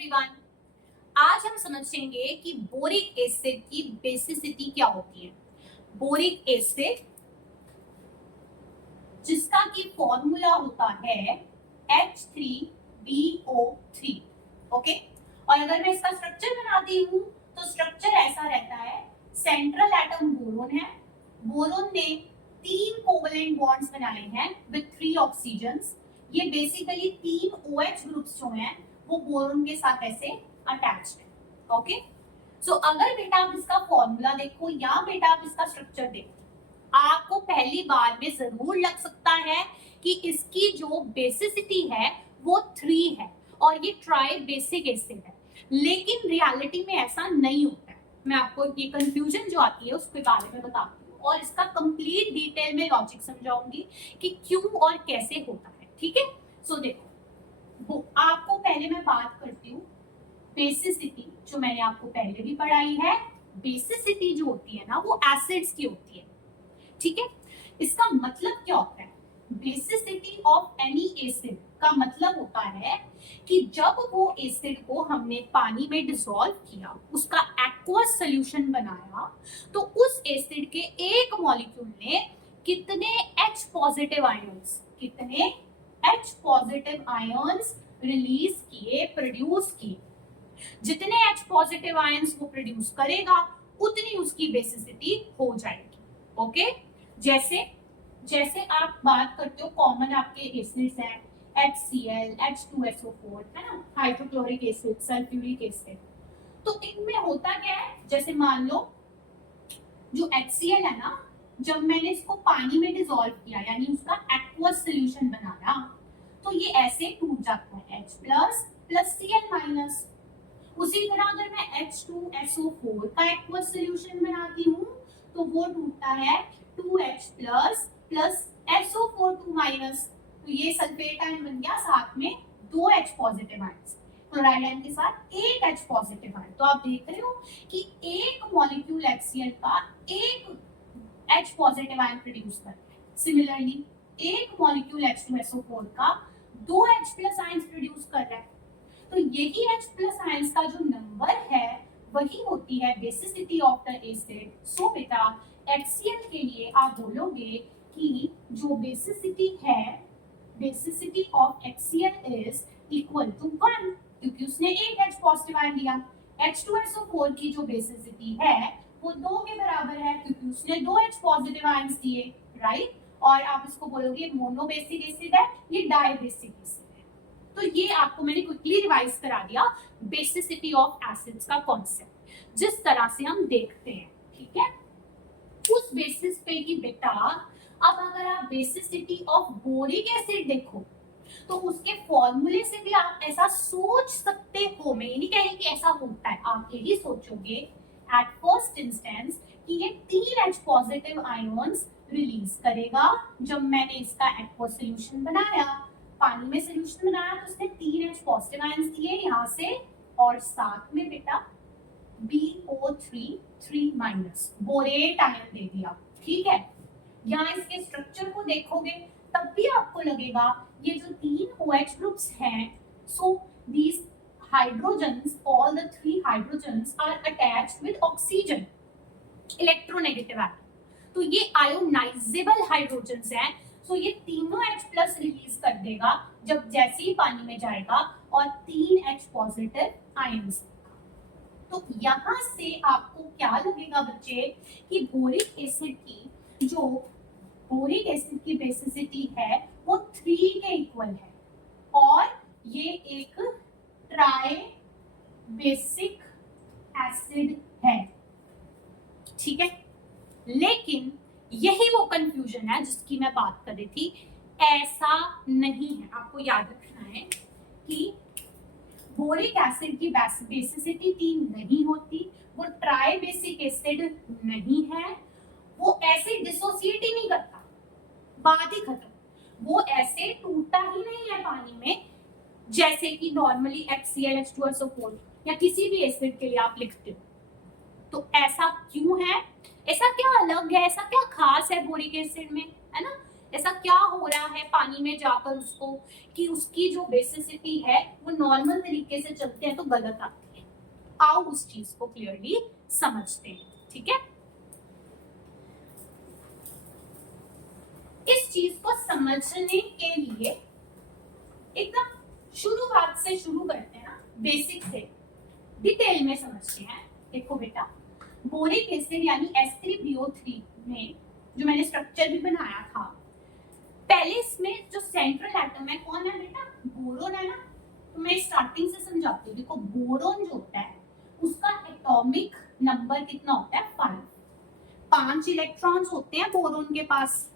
Everyone. आज हम समझेंगे कि बोरिक एसिड की बेसिसिटी क्या होती है। बोरिक एसिड जिसका की फॉर्मूला होता है H3BO3। ओके, और अगर मैं इसका स्ट्रक्चर बनाती हूँ तो स्ट्रक्चर ऐसा रहता है। सेंट्रल एटम बोरोन है, बोरोन ने 3 कोवेलेंट बॉन्ड्स बनाए हैं विद 3 ऑक्सीजन्स। ये बेसिकली 3 OH ग्रुप्स जो हैं वो बोरोन के साथ ऐसे अटैच्ड है। ओके, सो अगर बेटा आप इसका फॉर्मूला देखो या बेटा आप इसका स्ट्रक्चर देखो, आपको पहली बार में जरूर लग सकता है कि इसकी जो बेसिसिटी है वो 3 है और ये ट्राई बेसिक एसिड है, लेकिन रियलिटी में ऐसा नहीं होता है। मैं आपको ये कंफ्यूजन जो आती है उसके बारे में बताती हूँ और इसका कंप्लीट डिटेल में लॉजिक समझाऊंगी कि क्यों और कैसे होता है। ठीक है, सो देखो, आपको पहले मैं बात करती हूँ बेसिसिटी, जो मैंने आपको पहले भी पढ़ाई है। बेसिसिटी जो होती है ना वो एसिड्स की होती है। ठीक है, इसका मतलब क्या होता है? बेसिसिटी ऑफ एनी एसिड का मतलब होता है कि जब वो एसिड को हमने पानी में डिसॉल्व किया, उसका एक्वस सॉल्यूशन बनाया, तो उस एसिड के एक मॉलिक्यूल ने कितने H पॉजिटिव आयंस रिलीज किए, प्रोड्यूस किए। जितने H पॉजिटिव आयंस वो प्रोड्यूस करेगा उतनी उसकी बेसिसिटी हो जाएगी। ओके, जैसे आप बात करते हो कॉमन आपके एसिड्स हैं HCl, H2SO4, है ना, हाइड्रोक्लोरिक एसिड, सल्फ्यूरिक एसिड। तो इनमें होता क्या है, जैसे मान लो जो HCl है ना, जब मैंने इसको पानी में डिसॉल्व किया यानी उसका एक्वस सॉल्यूशन बनाया, तो ये ऐसे टूट जाता है H प्लस Cl-। उसी तरह अगर मैं H2SO4 का एक्वस सॉल्यूशन बनाती हूँ तो वो टूटता है 2H प्लस SO4 2-। तो ये सल्फेट आयन बन गया, साथ में 2H positive ions, chloride ion के साथ एक H पॉजिटिव आयन। तो आप देख रहे हो कि एक मॉलिक्यूल HCl का एक H पॉजिटिव आयन प्रोड्यूस करता है। सिमिलरली एक मॉलिक्यूल H2SO4 का 2H प्लस आयंस प्रोड्यूस कर रहा है। तो यही H प्लस आयंस का जो नंबर है वही होती है बेसिसिटी ऑफ द एसिड। सो बेटा HCl के लिए आप बोलोगे कि जो बेसिसिटी है, basicity of HCl is equal to 1, क्योंकि उसने एक H पॉजिटिव आयन दिया। H2SO4 की जो बेसिसिटी है वो 2 के बराबर है क्योंकि उसने 2H पॉजिटिव आयंस दिए, राइट। और आप इसको बोलोगे मोनोबेसिक एसिड है, ये डाइबेसिक एसिड है। तो ये आपको मैंने क्विकली रिवाइज करा दिया बेसिसिटी ऑफ एसिड्स का कॉन्सेप्ट, जिस तरह से हम देखते हैं। ठीक है, उस बेसिस पे कि बेटा अब अगर आप बेसिसिटी ऑफ बोरिक एसिड देखो तो उसके फॉर्मूले से भी आप ऐसा सोच सकते हो। मैं ये नहीं कह रही कि ऐसा होता है, आप यही सोचोगे एट फर्स्ट इंस्टेंस कि ये 3 H पॉजिटिव आयंस रिलीज करेगा। जब मैंने इसका एक्वस सॉल्यूशन बनाया, पानी में सॉल्यूशन बनाया, तो उसने 3 H पॉजिटिव आयंस दिए यहाँ से, और साथ में बेटा BO3 3- बोरेट आयन दे दिया। ठीक है, यहाँ इसके स्ट्रक्चर को देखोगे तब भी आपको लगेगा ये जो 3 OH ग्रुप्स हैं, so these hydrogens, all the 3 hydrogens are attached with oxygen, electronegative atom. तो ये आयोनाइजेबल हाइड्रोजन्स हैं। सो ये तीनों H प्लस रिलीज कर देगा जब जैसे ही पानी में जाएगा और 3 H पॉजिटिव आयंस। तो यहाँ से आपको क्या लगेगा बच्चे कि बोरिक एसिड की बेसिसिटी है वो 3 के इक्वल है और ये एक ट्राई बेसिक एसिड है। ठीक है, लेकिन यही वो कंफ्यूजन है जिसकी मैं बात कर रही थी। ऐसा नहीं है, आपको याद रखना है कि बोरिक एसिड की बेसिसिटी 3 नहीं होती, वो ट्राई बेसिक एसिड नहीं है, वो एसिड डिसोसिएट ही नहीं करता, बात ही खत्म। वो ऐसे टूटता ही नहीं है पानी में जैसे कि नॉर्मली HCl, H2SO4 या किसी भी एसिड के लिए आप लिखते हो। तो ऐसा क्यों है, ऐसा क्या अलग है, ऐसा क्या खास है बोरिक एसिड में, है ना? ऐसा क्या हो रहा है पानी में जाकर उसको कि उसकी जो बेसिसिटी है वो नॉर्मल तरीके से चलते हैं तो गलत आती है। आओ उस चीज को क्लियरली समझते हैं, ठीक है। इस चीज को समझने के लिए एकदम शुरुआत से शुरू करते हैं ना, बेसिक से डिटेल में समझते हैं। देखो बेटा, बोरिक एसिड यानी H3BO3 में जो मैंने स्ट्रक्चर भी बनाया था, पहले इसमें जो सेंट्रल एटम है कौन है बेटा, बोरोन है ना। तो मैं स्टार्टिंग से समझाती हूँ। देखो बोरोन जो होता है उसका एटॉमिक नंबर कितना होता है, 5 इलेक्ट्रॉन्स होते हैं बोरोन के पास।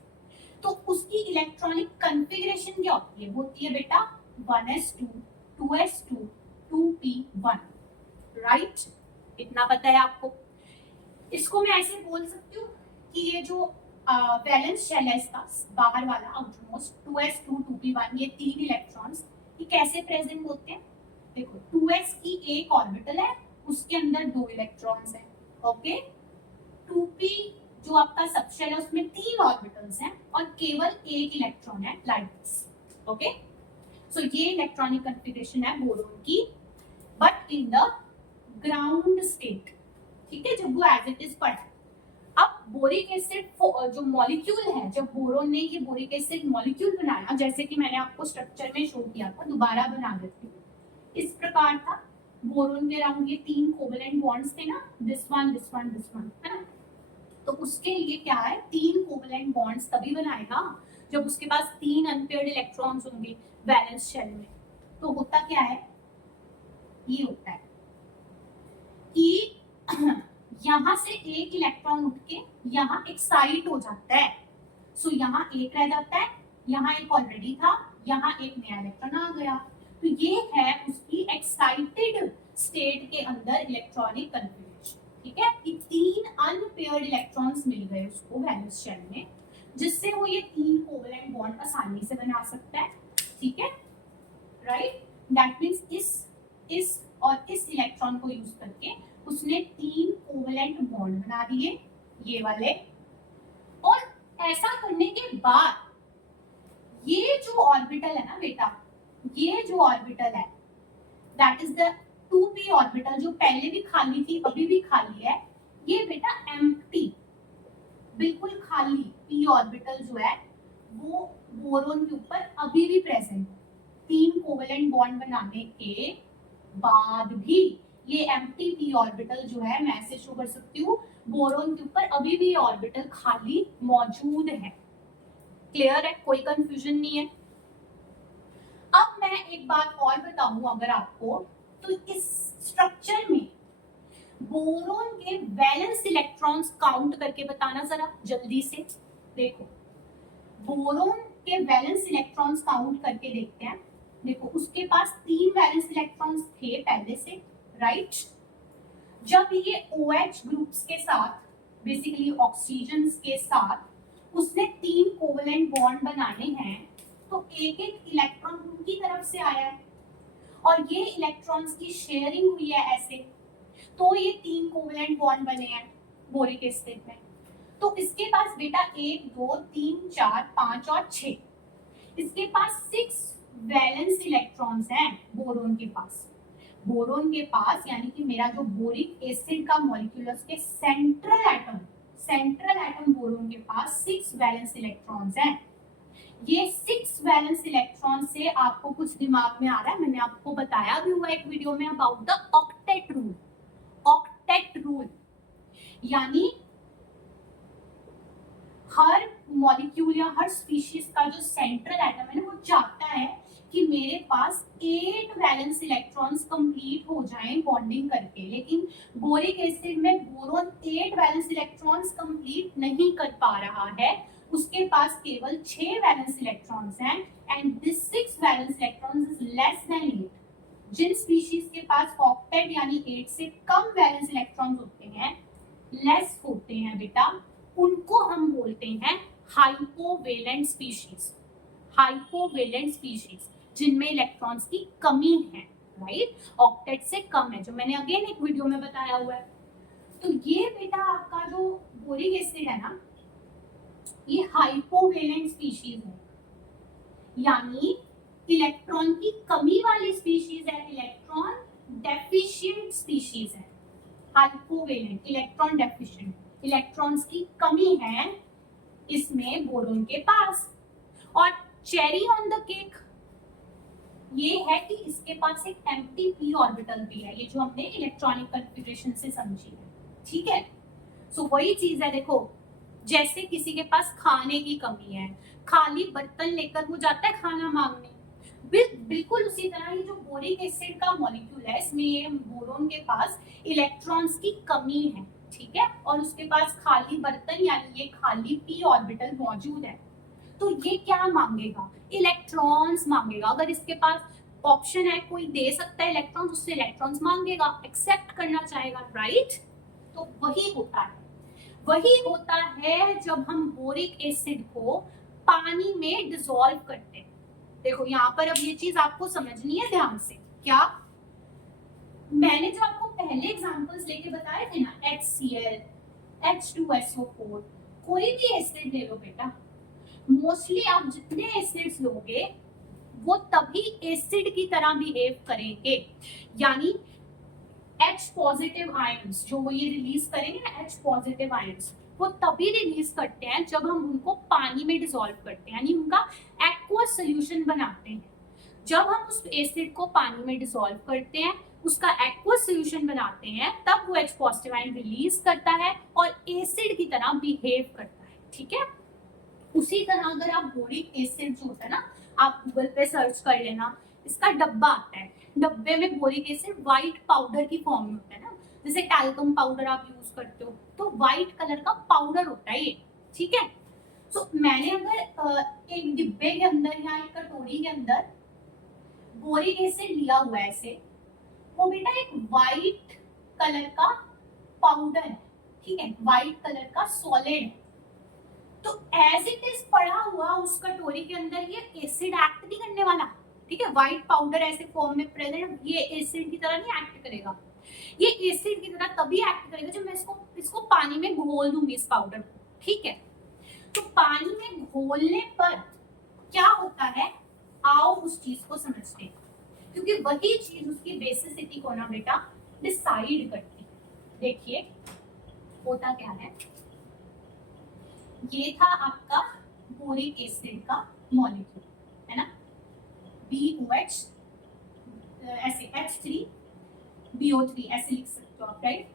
तो उसकी इलेक्ट्रॉनिक कॉन्फ़िगरेशन क्या होती है, वो होती है बेटा 1s2 2s2 2p1, राइट। इतना पता है आपको। इसको मैं ऐसे बोल सकती हूँ कि ये जो वैलेंस शेल है इसका बाहर वाला आउटरमोस्ट 2s2 2p1, ये 3 इलेक्ट्रॉन्स ये कैसे प्रेजेंट होते हैं। देखो 2s की एक ऑर्बिटल है, उसके अंदर 2 इलेक्ट्रॉन्स हैं, ओके। 2p जो आपका सबशेल है उसमें 3 ऑर्बिटल्स हैं और केवल एक इलेक्ट्रॉन है, लाइक दिस, ओके। सो ये इलेक्ट्रॉनिक कॉन्फ़िगरेशन है बोरोन की, but in the ground state, ठीक है, जब वो एज इट इज पड़ा। अब बोरिक एसिड जो मॉलिक्यूल है, जब बोरोन ने ये बोरिक एसिड मॉलिक्यूल बनाया, जैसे कि मैंने आपको स्ट्रक्चर में शो किया था, दोबारा बना देती हूँ। इस प्रकार था, बोरोन के अराउंड ये 3 कोवेलेंट बॉन्ड्स थे ना, this one this one this one, है ना। तो उसके लिए क्या है, 3 कोवेलेंट बॉन्ड्स तभी बनाएगा जब उसके पास 3 अनपेयर्ड इलेक्ट्रॉन्स होंगे वैलेंस शेल में। तो होता क्या है, ये होता है कि यहां से एक इलेक्ट्रॉन उठ के यहाँ एक्साइट हो जाता है। सो यहाँ एक रह जाता है, यहाँ एक ऑलरेडी था, यहाँ एक नया इलेक्ट्रॉन आ गया। तो ये है उसकी एक्साइटेड स्टेट के अंदर इलेक्ट्रॉनिक कन्फिगरेशन, ठीक है। कि 3 अनपेयर्ड इलेक्ट्रॉन्स मिल गए उसको वैलेंस शेल में, जिससे वो ये 3 कोवेलेंट बॉन्ड आसानी से बना सकता है, ठीक है, राइट। दैट मींस इस और इस इलेक्ट्रॉन को यूज करके उसने 3 कोवेलेंट बॉन्ड बना दिए, ये वाले। और ऐसा करने के बाद ये जो ऑर्बिटल है ना बेटा, ये जो ऑर्बिटल है that is the 2p orbital, जो पहले भी खाली थी अभी भी खाली है, ये बेटा एम्प्टी, बिल्कुल खाली p ऑर्बिटल जो है वो बोरोन के ऊपर अभी भी प्रेजेंट है। 3 कोवेलेंट बॉन्ड बनाने के बाद भी ये एम्प्टी p ऑर्बिटल जो है, मैं ऐसे शो कर सकती हूँ, बोरोन के ऊपर अभी भी ये ऑर्बिटल खाली मौजूद है। क्लियर है, कोई कंफ्यूजन नहीं है। अब मैं एक बात और बताऊं अगर आपको, तो इस स्ट्रक्चर में बोरोन के वैलेंस इलेक्ट्रॉन्स काउंट करके बताना जरा जल्दी से। देखो बोरोन के वैलेंस इलेक्ट्रॉन्स काउंट करके देखते हैं। देखो उसके पास 3 वैलेंस इलेक्ट्रॉन्स थे पहले से, राइट। जब ये OH ग्रुप्स के साथ, बेसिकली ऑक्सीजन के साथ उसने 3 कोवेलेंट बॉन्ड बनाने हैं, तो एक एक इलेक्ट्रॉन उनकी तरफ से आया है और ये इलेक्ट्रॉन्स की शेयरिंग हुई है ऐसे, तो ये 3 कोवेलेंट बॉन्ड बने हैं बोरिक एसिड में। तो इसके पास बेटा 1 2 3 4 5 और 6, इसके पास 6 वैलेंस इलेक्ट्रॉन्स हैं बोरोन के पास। बोरोन के पास यानी कि मेरा जो बोरिक एसिड का मॉलिक्यूल है उसके सेंट्रल एटम बोरोन के पास 6 वैलेंस इलेक्ट्रॉन्स हैं। ये 6 वैलेंस इलेक्ट्रॉन से आपको कुछ दिमाग में आ रहा है, मैंने आपको बताया भी हुआ एक वीडियो में about the octet rule. Octet rule यानी हर मॉलिक्यूल या हर स्पीशीज का जो सेंट्रल एटम है ना, वो चाहता है कि मेरे पास 8 वैलेंस इलेक्ट्रॉन्स कंप्लीट हो जाएं बॉन्डिंग करके, लेकिन बोरिक एसिड में बोरोन 8 वैलेंस इलेक्ट्रॉन्स कंप्लीट नहीं कर पा रहा है, उसके पास केवल 6 वैलेंस इलेक्ट्रॉन्स हैं and this 6 valence electrons is less than 8। जिन स्पीशीज के पास ऑक्टेट यानी 8 से कम वैलेंस इलेक्ट्रॉन्स होते हैं, लेस होते हैं बेटा, उनको हम बोलते हैं हाइपोवेलेंट स्पीशीज। हाइपोवेलेंट स्पीशीज जिनमें इलेक्ट्रॉन्स की कमी है, राइट, ऑक्टेट से कम है, जो मैंने अगेन एक वीडियो में बताया हुआ है। तो ये बेटा आपका जो बोरिक एसिड है ना, ये हाइपोवेलेंट स्पीशीज है, यानी इलेक्ट्रॉन की कमी वाली स्पीशीज है, इलेक्ट्रॉन डेफिशिएंट स्पीशीज है। हाइपोवेलेंट इलेक्ट्रॉन डेफिशिएंट, इलेक्ट्रॉन्स की कमी है इसमें बोरोन के पास। और चेरी ऑन द केक ये है कि इसके पास एक एम्प्टी पी ऑर्बिटल भी है, ये जो हमने इलेक्ट्रॉनिक कॉन्फ़िगरेशन से समझी है, ठीक है। सो वही चीज है, देखो जैसे किसी के पास खाने की कमी है, खाली बर्तन लेकर वो जाता है खाना मांगने, बिल्कुल उसी तरह ये जो बोरिक एसिड का मॉलिक्यूल है, इसमें ये बोरोन के पास इलेक्ट्रॉन्स की कमी है, ठीक है, और उसके पास खाली बर्तन यानी ये खाली पी ऑर्बिटल मौजूद है, तो ये क्या मांगेगा, इलेक्ट्रॉन्स मांगेगा। अगर इसके पास ऑप्शन है कोई दे सकता है इलेक्ट्रॉन्स, उससे इलेक्ट्रॉन्स मांगेगा, एक्सेप्ट करना चाहेगा, राइट। तो वही होता है जब हम बोरिक एसिड को पानी में डिसॉल्व करते हैं। देखो यहाँ पर अब ये चीज आपको समझनी है ध्यान से, क्या मैंने जो आपको पहले एग्जांपल्स लेके बताए थे ना, HCl, H2SO4, कोई भी एसिड ले लो बेटा, मोस्टली आप जितने एसिड्स लोगे वो तभी एसिड की तरह बिहेव करेंगे, यानी H पॉजिटिव आयंस जो वो ये रिलीज करेंगे ना, H पॉजिटिव आयंस वो तभी रिलीज करते हैं जब हम उनको पानी में डिसॉल्व करते हैं, यानी उनका एक्वस सॉल्यूशन बनाते हैं। जब हम उस एसिड को पानी में डिसॉल्व करते हैं, उसका एक्वस सॉल्यूशन बनाते हैं, तब वो H पॉजिटिव आयन रिलीज करता है और एसिड की तरह बिहेव करता है, ठीक है। उसी तरह अगर आप बोरिक एसिड जो होता है ना, आप गूगल पे सर्च कर लेना, इसका डब्बा आता है, डब्बे में बोरिक एसिड व्हाइट पाउडर की फॉर्म में होता है ना, जैसे टैल्कम पाउडर आप यूज करते हो, तो व्हाइट कलर का पाउडर होता है ये, ठीक है। तो मैंने अगर एक डिब्बे के अंदर या एक कटोरी के अंदर बोरिक एसिड लिया हुआ है ऐसे, वो बेटा एक व्हाइट कलर का पाउडर है, ठीक है, व्हाइट कलर का सॉलिड है, तो एज इट इज पड़ा हुआ उस कटोरी के अंदर ये एसिड एक्ट नहीं करने वाला, ठीक है। व्हाइट पाउडर ऐसे फॉर्म में प्रेजेंट, ये एसिड की तरह नहीं एक्ट करेगा, ये एसिड की तरह तभी एक्ट करेगा जब मैं इसको पानी में घोल दूंगी इस पाउडर को, ठीक है। तो पानी में घोलने पर क्या होता है, आओ उस चीज को समझते हैं, क्योंकि वही चीज उसकी बेसिसिटी को ना बेटा डिसाइड करती है। देखिए होता क्या है, ये था आपका बोरिक एसिड का मॉलिक्यूल, है ना, BOH ऐसे H3BO3 ऐसे लिख सकते हो आप, राइट।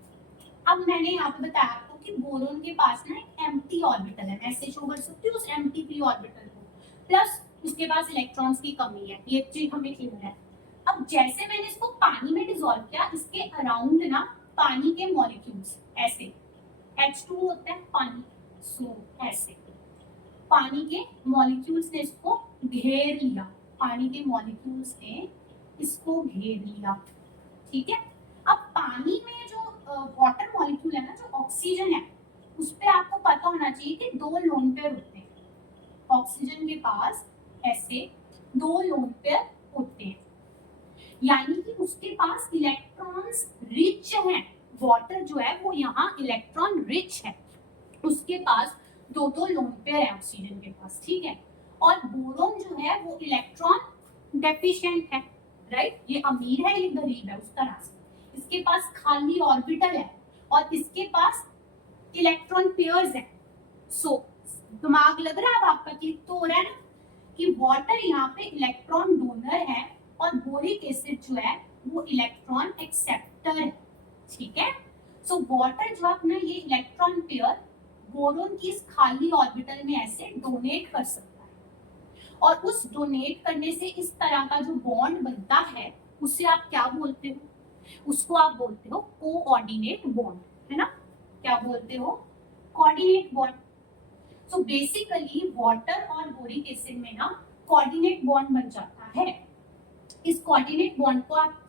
अब मैंने यहाँ पे बताया आपको कि बोरोन के पास ना एक एम्प्टी ऑर्बिटल है, मैं ऐसे शो कर सकती हूँ उस एम्प्टी पी ऑर्बिटल को, प्लस उसके पास इलेक्ट्रॉन्स की कमी है, ये चीज हमें क्लियर है। अब जैसे मैंने इसको पानी में डिसॉल्व किया, इसके अराउंड ना पानी के मॉलिक्यूल्स ऐसे, H2 होता है पानी, सो ऐसे पानी के मॉलिक्यूल्स ने इसको घेर लिया, पानी के मॉलिक्यूल्स ने इसको घेर लिया, ठीक है। अब पानी में जो वाटर मॉलिक्यूल है ना, जो ऑक्सीजन है, उस पे आपको पता होना चाहिए कि 2 लोन पेयर होते हैं, ऑक्सीजन के पास ऐसे 2 लोन पेयर होते हैं, यानी कि उसके पास इलेक्ट्रॉन्स रिच हैं, वाटर जो है वो यहाँ इलेक्ट्रॉन रिच है, उसके पास 2 लोन पेयर है ऑक्सीजन के पास, ठीक है। और बोरोन जो है वो इलेक्ट्रॉन डेफिशिएंट है, राइट, ये अमीर है ये गरीब है उस तरह से, इसके पास खाली ऑर्बिटल है और इसके पास इलेक्ट्रॉन पेयर्स है। सो दिमाग लग रहा है अब आपका, क्लिक तो हो रहा है ना कि वाटर यहाँ पे इलेक्ट्रॉन डोनर है और बोरिक एसिड जो है वो इलेक्ट्रॉन एक्सेप्टर है, ठीक है। सो वाटर जो अपना ये इलेक्ट्रॉन पेयर बोरोन की इस खाली ऑर्बिटल में ऐसे डोनेट कर सकता है, और उस डोनेट करने से इस तरह का जो बॉन्ड बनता है उसे आप क्या बोलते हो, उसको आप बोलते हो कोऑर्डिनेट बॉन्ड, है ना, क्या बोलते हो, coordinate bond. So basically water और बोरिक एसिड में ना कोऑर्डिनेट बॉन्ड बन जाता है। इस कोऑर्डिनेट बॉन्ड को आप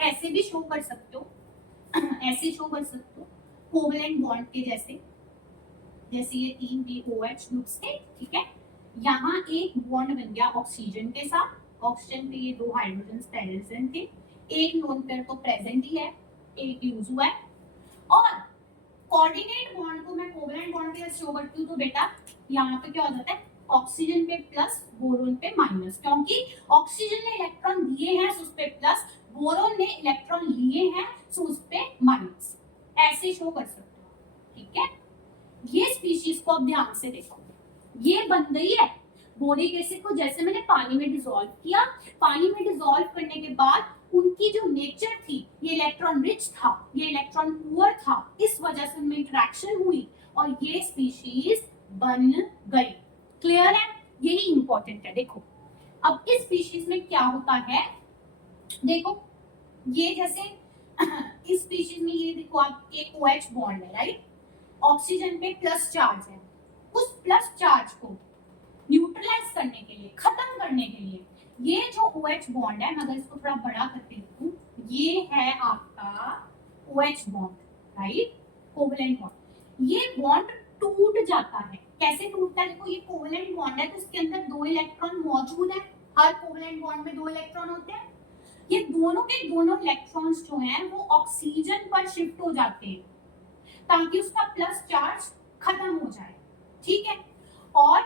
ऐसे भी शो कर सकते हो, ऐसे शो कर सकते हो कोवलेंट बॉन्ड के जैसे, जैसे ये 3 BOH ग्रुप्स थे, ठीक है। यहाँ एक बॉन्ड बन गया ऑक्सीजन के साथ, ऑक्सीजन पे ये 2 हाइड्रोजन प्रेजेंट थे, एक लोन पेयर तो प्रेजेंट ही है, एक यूज हुआ है, और कोऑर्डिनेट बॉन्ड को मैं कोवेलेंट बॉन्ड के साथ शो करती हूँ तो बेटा यहाँ पे क्या हो जाता है, ऑक्सीजन पे प्लस बोरोन पे माइनस, क्योंकि ऑक्सीजन ने इलेक्ट्रॉन दिए हैं तो उस पे प्लस, बोरोन ने इलेक्ट्रॉन लिए हैं तो उस पे माइनस, ऐसे शो कर सकते हो। ठीक है, ये स्पीशीज को अब ध्यान से देखो, ये बन गई है बोरिक एसिड को जैसे मैंने पानी में डिसॉल्व किया, पानी में डिसॉल्व करने के बाद उनकी जो नेचर थी, ये इलेक्ट्रॉन रिच था, ये इलेक्ट्रॉन पुअर था, इस वजह से उनमें इंटरेक्शन हुई और ये स्पीशीज बन गई। क्लियर है, यही इंपॉर्टेंट है। देखो अब इस स्पीशीज में क्या होता है, देखो ये जैसे इस स्पीशीज में ये देखो आप एक OH बॉन्ड है, राइट, ऑक्सीजन पे प्लस चार्ज है, उस प्लस चार्ज को न्यूट्रलाइज करने के लिए, खत्म करने के लिए, ये जो OH बॉन्ड है, मैं अगर इसको थोड़ा बड़ा करके लिखूं, ये है आपका OH bond, right, covalent bond. ये बॉन्ड टूट जाता है, कैसे टूटता है, देखो ये कोवेलेंट बॉन्ड है तो इसके अंदर 2 इलेक्ट्रॉन मौजूद है, हर कोवेलेंट बॉन्ड में 2 इलेक्ट्रॉन होते हैं, ये दोनों के दोनों इलेक्ट्रॉन्स जो हैं वो ऑक्सीजन पर शिफ्ट हो जाते हैं ताकि उसका प्लस चार्ज खत्म हो जाए। ठीक है, और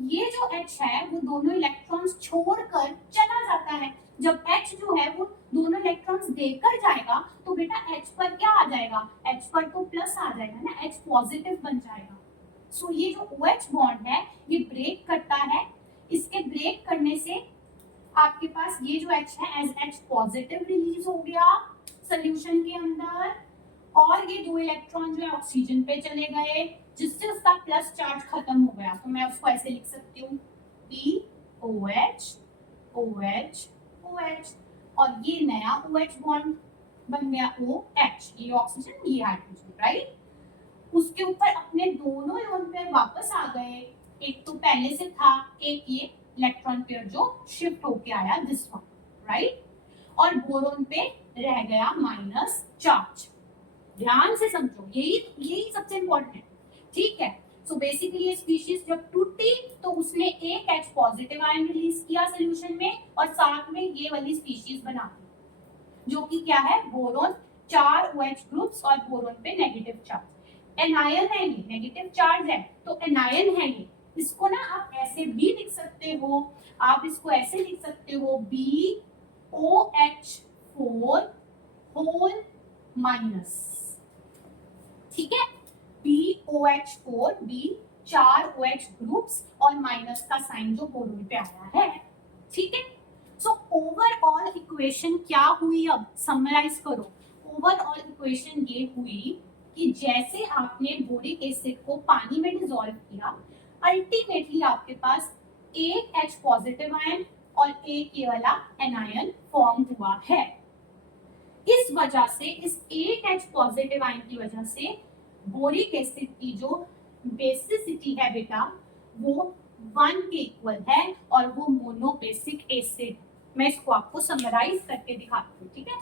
ये जो H है वो दोनों इलेक्ट्रॉन्स छोड़कर चला जाता है, जब H जो है वो दोनों इलेक्ट्रॉन्स देकर जाएगा तो बेटा H पर क्या आ जाएगा, H पर तो प्लस आ जाएगा ना, H पॉजिटिव बन जाएगा। सो ये जो OH बॉन्ड है ये ब्रेक करता है, इसके ब्रेक करने से आपके पास ये जो H है एज H पॉजिटिव रिलीज हो गया सोल्यूशन के अंदर, और ये 2 इलेक्ट्रॉन जो है ऑक्सीजन पे चले गए जिससे उसका प्लस चार्ज खत्म हो गया। तो मैं उसको ऐसे लिख सकती हूँ POH OH OH, और ये नया OH बॉन्ड बन गया OH, ये ऑक्सीजन ये हाइड्रोजन, राइट, उसके ऊपर अपने दोनों लोन पेयर वापस आ गए, एक तो पहले से था, एक ये इलेक्ट्रॉन पेयर जो शिफ्ट होके आया दिस वन, राइट, और बोरोन पे रह गया माइनस चार्ज। ध्यान से समझो, यही सबसे इंपॉर्टेंट है। ठीक है, सो बेसिकली ये स्पीशीज जब टूटी तो उसने एक H पॉजिटिव आयन रिलीज किया सोल्यूशन में और साथ में ये वाली स्पीशीज बना दी जो कि क्या है, बोरोन, 4 OH ग्रुप्स और बोरोन पे नेगेटिव चार्ज, एनायन है, ये नेगेटिव चार्ज है तो एनायन है ये। इसको ना आप ऐसे भी लिख सकते हो, आप इसको ऐसे लिख सकते हो BOH4 होल माइनस, ठीक है, BOH4 B 4 OH ग्रुप्स और माइनस का साइन जो बोरोन पे आया है। ठीक है, सो ओवरऑल इक्वेशन क्या हुई, अब समराइज करो। ओवरऑल इक्वेशन ये हुई कि जैसे आपने बोरिक एसिड को पानी में डिसॉल्व किया, अल्टीमेटली आपके पास एक H पॉजिटिव आयन और एक ये वाला एनायन फॉर्म हुआ है। इस वजह से, इस एक H पॉजिटिव आयन की वजह से बोरिक एसिड की जो बेसिसिटी है बेटा वो 1 के इक्वल है और वो मोनोबेसिक एसिड। मैं इसको आपको समराइज करके दिखाती हूँ। ठीक है,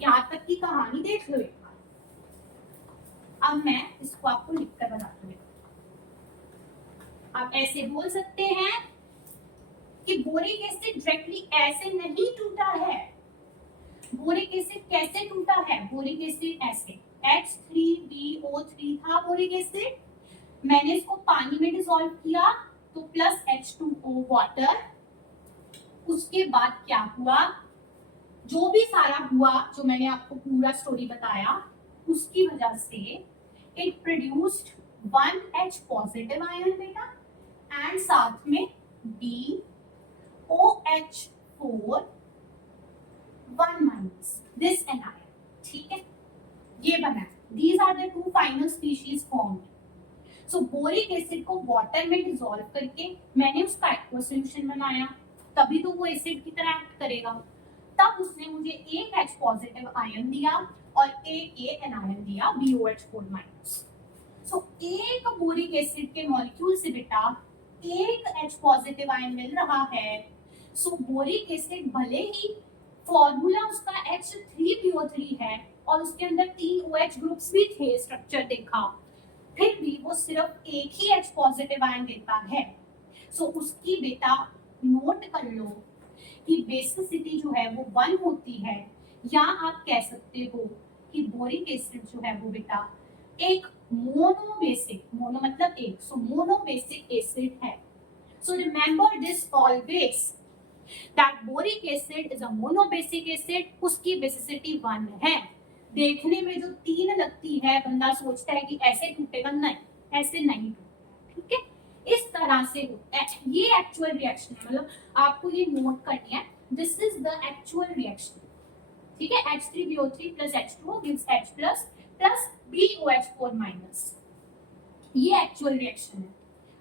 यहाँ तक की कहानी देख लो एक बार। अब मैं इसको आपको लिखकर बताती हूँ। आप ऐसे बोल सकते हैं कि बोरिक एसिड डायरेक्टली ऐसे नहीं टूटा है। बोरिक एसिड कैसे टूटा है, बोरिक एसिड ऐसे H3BO3 था बोरिक एसिड, मैंने इसको पानी में डिसॉल्व किया तो प्लस H2O वाटर, उसके बाद क्या हुआ, जो भी सारा हुआ जो मैंने आपको पूरा स्टोरी बताया उसकी वजह से it produced 1 H positive ion बेटा एंड साथ में BOH4 1 माइनस दिस एनायन। ठीक है, ये बना, these are the two final species formed. So boric acid को वाटर में डिसॉल्व करके मैंने उसका एक्वा सॉल्यूशन बनाया, तभी तो वो एसिड की तरह एक्ट करेगा। तब उसने मुझे एक H पॉजिटिव आयन दिया और एक ये एनायन दिया BOH4 माइनस। सो एक बोरिक एसिड के मॉलिक्यूल से बेटा एक H पॉजिटिव आयन मिल रहा है। सो बोरिक एसिड भले ही फॉर्मूला उसका H3PO3 है और उसके अंदर 3 OH ग्रुप्स भी थे, स्ट्रक्चर देखा, फिर भी वो सिर्फ एक ही H पॉजिटिव आयन देता है। सो उसकी बेटा नोट कर लो कि बेसिसिटी जो है वो 1 होती है, या आप कह सकते हो कि बोरिक एसिड जो है वो बेटा एक मोनोबेसिक, मोनो मतलब एक, सो मोनोबेसिक एसिड है। So remember this always that boric acid is a monobasic acid, उसकी बेसिसिटी 1 है। देखने में जो 3 लगती है, बंदा सोचता है कि ऐसे टूटेगा, नहीं, ऐसे नहीं टूटेगा, ठीक है, इस तरह से होता है। ये एक्चुअल रिएक्शन है, मतलब आपको ये नोट करनी है, this is the actual reaction, ठीक है। H3BO3 plus H2O gives H plus plus BOH4 minus, ये एक्चुअल रिएक्शन है।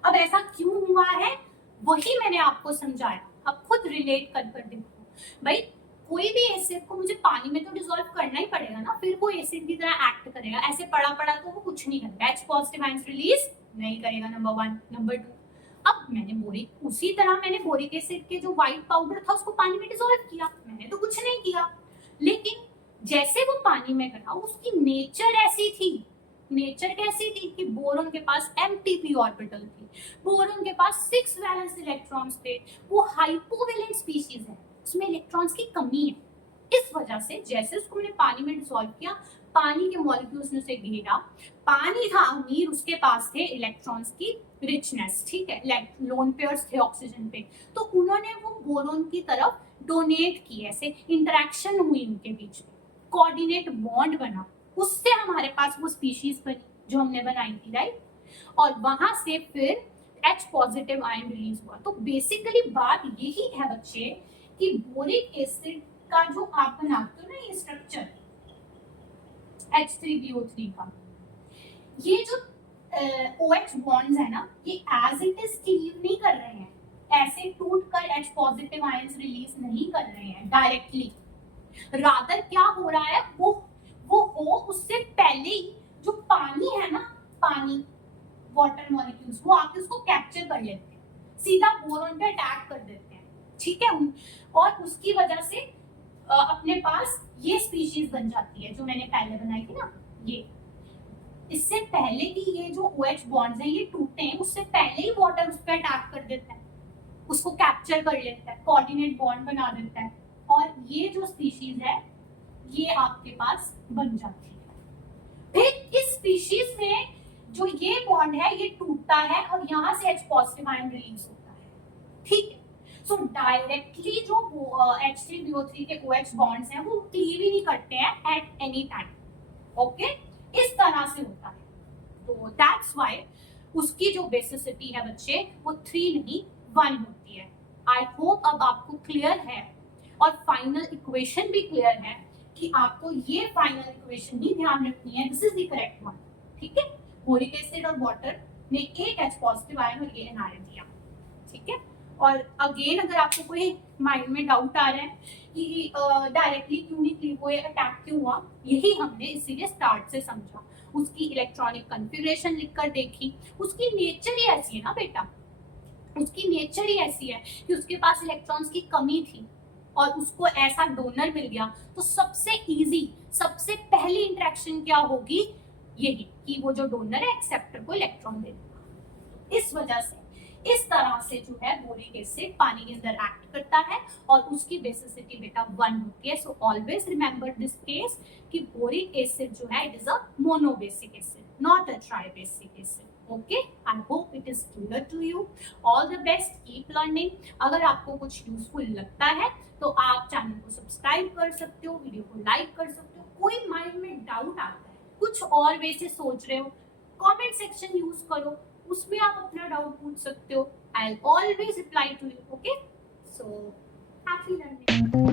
अब ऐसा क्यों हुआ है वही मैंने आपको समझाया, अब खुद रिलेट कर कर देखो भाई। कोई भी एसिड को मुझे पानी में तो डिसॉल्व करना ही पड़ेगा ना, फिर वो एसिड की तरह एक्ट करेगा। ऐसे पड़ा पड़ा तो वो कुछ नहीं करेगा, H पॉजिटिव आयंस रिलीज नहीं करेगा, नंबर 1। नंबर 2, अब मैंने बोरिक, उसी तरह मैंने बोरिक एसिड के जो व्हाइट पाउडर था उसको पानी में डिसॉल्व किया, मैंने तो कुछ नहीं किया, लेकिन जैसे वो पानी में गया उसकी नेचर ऐसी थी। नेचर कैसी थी कि बोरॉन के पास mp3 ऑर्बिटल थी, बोरॉन के पास 6 वैलेंस इलेक्ट्रॉन्स थे, वो हाइपोवेलेंट स्पीशीज है, उसमें इलेक्ट्रॉन्स की कमी है। इस वजह से जैसे उसको मैंने पानी में डिसॉल्व किया, पानी के मॉलिक्यूल्स ने उसे घेरा, पानी था अमीर, उसके पास थे इलेक्ट्रॉन्स की रिचनेस, ठीक है, लोन पेयर्स थे ऑक्सीजन पे, तो उन्होंने वो बोरॉन की तरफ डोनेट की, ऐसे इंटरेक्शन हुई उनके बीच में, कोऑर्डिनेट बॉन्ड बना, उससे हमारे पास वो स्पीशीज बनी जो हमने बनाई थी, राइट। और वहां से फिर H पॉजिटिव आयन रिलीज हुआ। तो बेसिकली बात यही है बच्चे कि बोरिक एसिड का जो आप बनाते हो ना ये स्ट्रक्चर H3BO3 का, ये जो OH बॉन्ड्स है ना, ये एज इट इज क्लीव नहीं कर रहे हैं, ऐसे टूट कर H पॉजिटिव आयंस रिलीज नहीं कर रहे हैं डायरेक्टली। रादर क्या हो रहा है, वो हो उससे पहले ही जो पानी है ना, पानी वाटर मॉलिक्यूल्स, वो आके उसको कैप्चर कर लेते हैं, सीधा बोरॉन पे अटैक कर देते हैं, ठीक है। और उसकी वजह से अपने पास ये स्पीशीज बन जाती है जो मैंने पहले बनाई थी ना, ये। इससे पहले कि ये जो OH बॉन्ड्स हैं ये टूटे हैं, उससे पहले ही वाटर उस पर अटैक कर देता है, उसको कैप्चर कर लेता है, कोऑर्डिनेट बॉन्ड बना देता है, और ये जो स्पीशीज है ये आपके पास बन जाती है। फिर इस स्पीशीज में जो ये बॉन्ड है ये टूटता है और यहाँ से H पॉजिटिव आयन रिलीज होता है, ठीक है। सो डायरेक्टली जो H3BO3 के OH बॉन्ड्स हैं वो क्लीव ही नहीं करते हैं एट एनी टाइम, ओके, इस तरह से होता है। तो दैट्स व्हाई उसकी जो बेसिसिटी है बच्चे वो 3 नहीं 1 होती है। आई होप अब आपको क्लियर है, और फाइनल इक्वेशन भी क्लियर है कि आपको ये फाइनल इक्वेशन भी ध्यान रखनी है, this is the correct one, ठीक है। बोरिक एसिड और वाटर ने एक H पॉजिटिव आयन और ये NR दिया, ठीक है। और अगेन अगर आपको कोई माइंड में डाउट आ रहा है कि डायरेक्टली क्यों नहीं क्लीव हुए, अटैक क्यों हुआ, यही हमने इसीलिए स्टार्ट से समझा, उसकी इलेक्ट्रॉनिक कॉन्फ़िगरेशन लिखकर देखी, उसकी नेचर ही ऐसी है ना बेटा, उसकी नेचर ही ऐसी है कि उसके पास इलेक्ट्रॉन्स की कमी थी और उसको ऐसा डोनर मिल गया, तो सबसे इजी, सबसे पहली इंटरेक्शन क्या होगी, यही कि वो जो डोनर है एक्सेप्टर को इलेक्ट्रॉन दे देगा। इस वजह से इस तरह से जो है बोरिक एसिड पानी के अंदर एक्ट करता है और उसकी बेसिसिटी बेटा 1 होती है। So always remember this case कि बोरिक एसिड जो है it is a monobasic acid, not a tribasic acid, okay. I hope it is clear to you. All the best, keep learning. अगर आपको कुछ यूजफुल लगता है तो आप चैनल को सब्सक्राइब कर सकते हो, वीडियो को लाइक कर सकते हो। कोई माइंड में डाउट आता है, कुछ और वे से सोच रहे हो, कमेंट सेक्शन यूज करो, उसमें आप अपना डाउट पूछ सकते हो। I will always reply to you, okay. So happy learning.